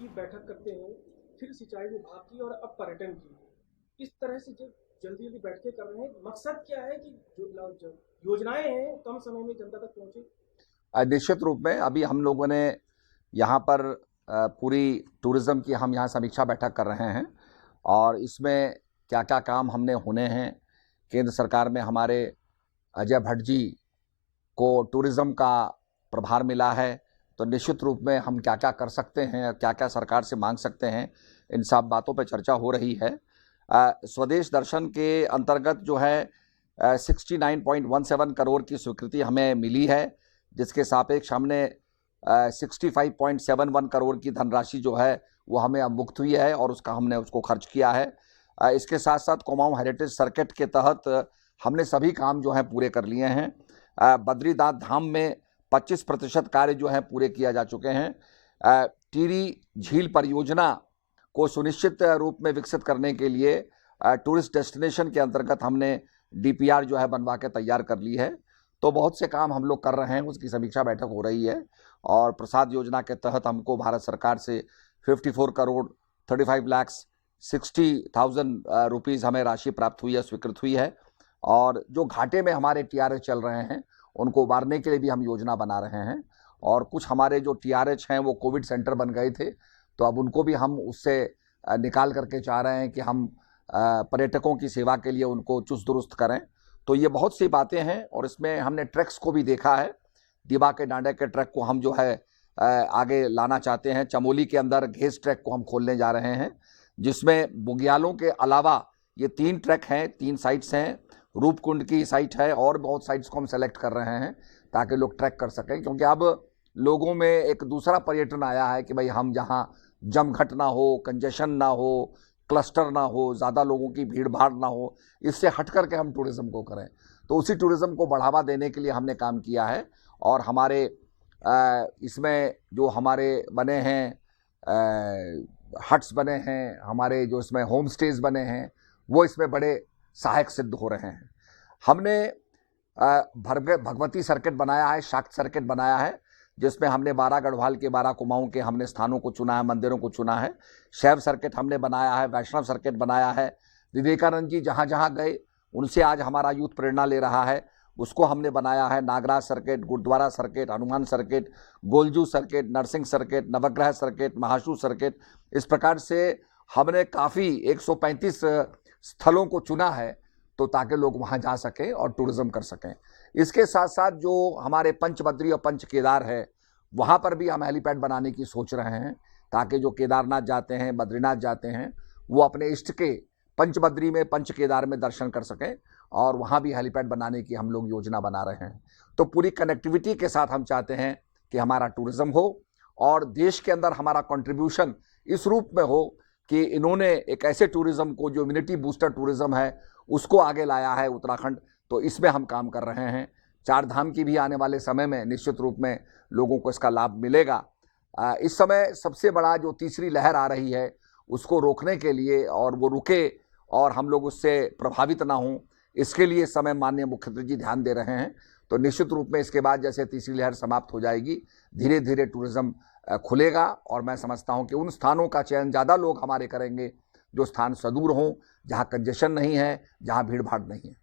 की बैठक करते हैं, फिर सिंचाई विभाग की और अब पर्यटन की। इस तरह से जब जल्दी-जल्दी बैठकें कर रहे हैं, मकसद क्या है कि जो योजनाएँ हैं कम समय में जनता तक पहुँचे? निश्चित रूप में अभी हम लोगों ने यहाँ पर पूरी टूरिज़्म की हम यहाँ समीक्षा बैठक कर रहे हैं और इसमें क्या-क्या काम हमने होने हैं। केंद्र सरकार में हमारे अजय भट्ट जी को टूरिज़्म का प्रभार मिला है, तो निश्चित रूप में हम क्या-क्या कर सकते हैं, क्या-क्या सरकार से माँग सकते हैं, इन सब बातों पे चर्चा हो रही है। स्वदेश दर्शन के अंतर्गत जो है 69.17 करोड़ की स्वीकृति हमें मिली है, जिसके सापेक्ष हमने 65.71 करोड़ की धनराशि जो है वो हमें अब मुक्त हुई है और उसका हमने उसको खर्च किया है। इसके साथ-साथ कुमाऊँ हेरिटेज सर्किट के तहत हमने सभी काम जो हैं पूरे कर लिए हैं। बद्रीनाथ धाम में 25% कार्य जो है पूरे किया जा चुके हैं। टिहरी झील परियोजना को सुनिश्चित रूप में विकसित करने के लिए टूरिस्ट डेस्टिनेशन के अंतर्गत हमने डीपीआर जो है बनवा के तैयार कर ली है। तो बहुत से काम हम लोग कर रहे हैं, उसकी समीक्षा बैठक हो रही है और प्रसाद योजना के तहत हमको भारत सरकार से 54 करोड़ 35 लाख 60,000 रुपीज़ हमें राशि प्राप्त हुई है, स्वीकृत हुई है। और जो घाटे में हमारे टीआरएच चल रहे हैं, उनको उबारने के लिए भी हम योजना बना रहे हैं और कुछ हमारे जो टीआरएच हैं वो कोविड सेंटर बन गए थे, तो अब उनको भी हम उससे निकाल करके चाह रहे हैं कि हम पर्यटकों की सेवा के लिए उनको चुस्त दुरुस्त करें। तो ये बहुत सी बातें हैं और इसमें हमने ट्रैक्स को भी देखा है। दिबा के डांडे के ट्रैक को हम जो है आगे लाना चाहते हैं। चमोली के अंदर घेस ट्रैक को हम खोलने जा रहे हैं, जिसमें बुग्यालों के अलावा ये 3 ट्रैक हैं, 3 साइट्स हैं। रूपकुंड की साइट है और बहुत साइट्स को हम सेलेक्ट कर रहे हैं ताकि लोग ट्रैक कर सकें, क्योंकि अब लोगों में एक दूसरा पर्यटन आया है कि भाई हम जहाँ जमघट ना हो, कंजेशन ना हो, क्लस्टर ना हो, ज़्यादा लोगों की भीड़ भाड़ ना हो, इससे हट करके हम टूरिज़्म को करें। तो उसी टूरिज़्म को बढ़ावा देने के लिए हमने काम किया है और हमारे इसमें जो हमारे बने हैं हट्स बने हैं, हमारे जो इसमें होम स्टेज़ बने हैं, वो इसमें बड़े सहायक सिद्ध हो रहे हैं। हमने भगवती सर्किट बनाया है, शाक्त सर्किट बनाया है, जिसमें हमने 12 गढ़वाल के 12 कुमाऊँ के हमने स्थानों को चुना है, मंदिरों को चुना है। शैव सर्किट हमने बनाया है, वैष्णव सर्किट बनाया है। विवेकानंद जी जहाँ-जहाँ गए, उनसे आज हमारा यूथ प्रेरणा ले रहा है, उसको हमने बनाया है। Nagraj circuit, Gurudwara circuit, Hanuman circuit, Golju circuit, Narsingh circuit, Navgrah circuit, Mahasu circuit, इस प्रकार से हमने काफ़ी 135 स्थलों को चुना है, तो ताकि लोग वहाँ जा सकें और टूरिज़्म कर सकें। इसके साथ-साथ जो हमारे पंचबद्री और पंच केदार है, वहाँ पर भी हम हेलीपैड बनाने की सोच रहे हैं, ताकि जो केदारनाथ जाते हैं, बद्रीनाथ जाते हैं, वो अपने इष्ट के पंचबद्री में, पंच केदार में दर्शन कर सकें और वहाँ भी हेलीपैड बनाने की हम लोग योजना बना रहे हैं। तो पूरी कनेक्टिविटी के साथ हम चाहते हैं कि हमारा टूरिज़्म हो और देश के अंदर हमारा कंट्रीब्यूशन इस रूप में हो कि इन्होंने एक ऐसे टूरिज़्म को जो इम्यूनिटी बूस्टर टूरिज़्म है, उसको आगे लाया है उत्तराखंड, तो इसमें हम काम कर रहे हैं। 4 धाम की भी आने वाले समय में निश्चित रूप में लोगों को इसका लाभ मिलेगा। इस समय सबसे बड़ा जो तीसरी लहर आ रही है, उसको रोकने के लिए और वो रुके और हम लोग उससे प्रभावित ना हों, इसके लिए इस समय माननीय मुख्यमंत्री जी ध्यान दे रहे हैं। तो निश्चित रूप में इसके बाद जैसे तीसरी लहर समाप्त हो जाएगी, धीरे-धीरे टूरिज़्म खुलेगा और मैं समझता हूँ कि उन स्थानों का चयन ज़्यादा लोग हमारे करेंगे, जो स्थान सुदूर हों, जहाँ कंजेशन नहीं है, जहाँ भीड़-भाड़ नहीं है।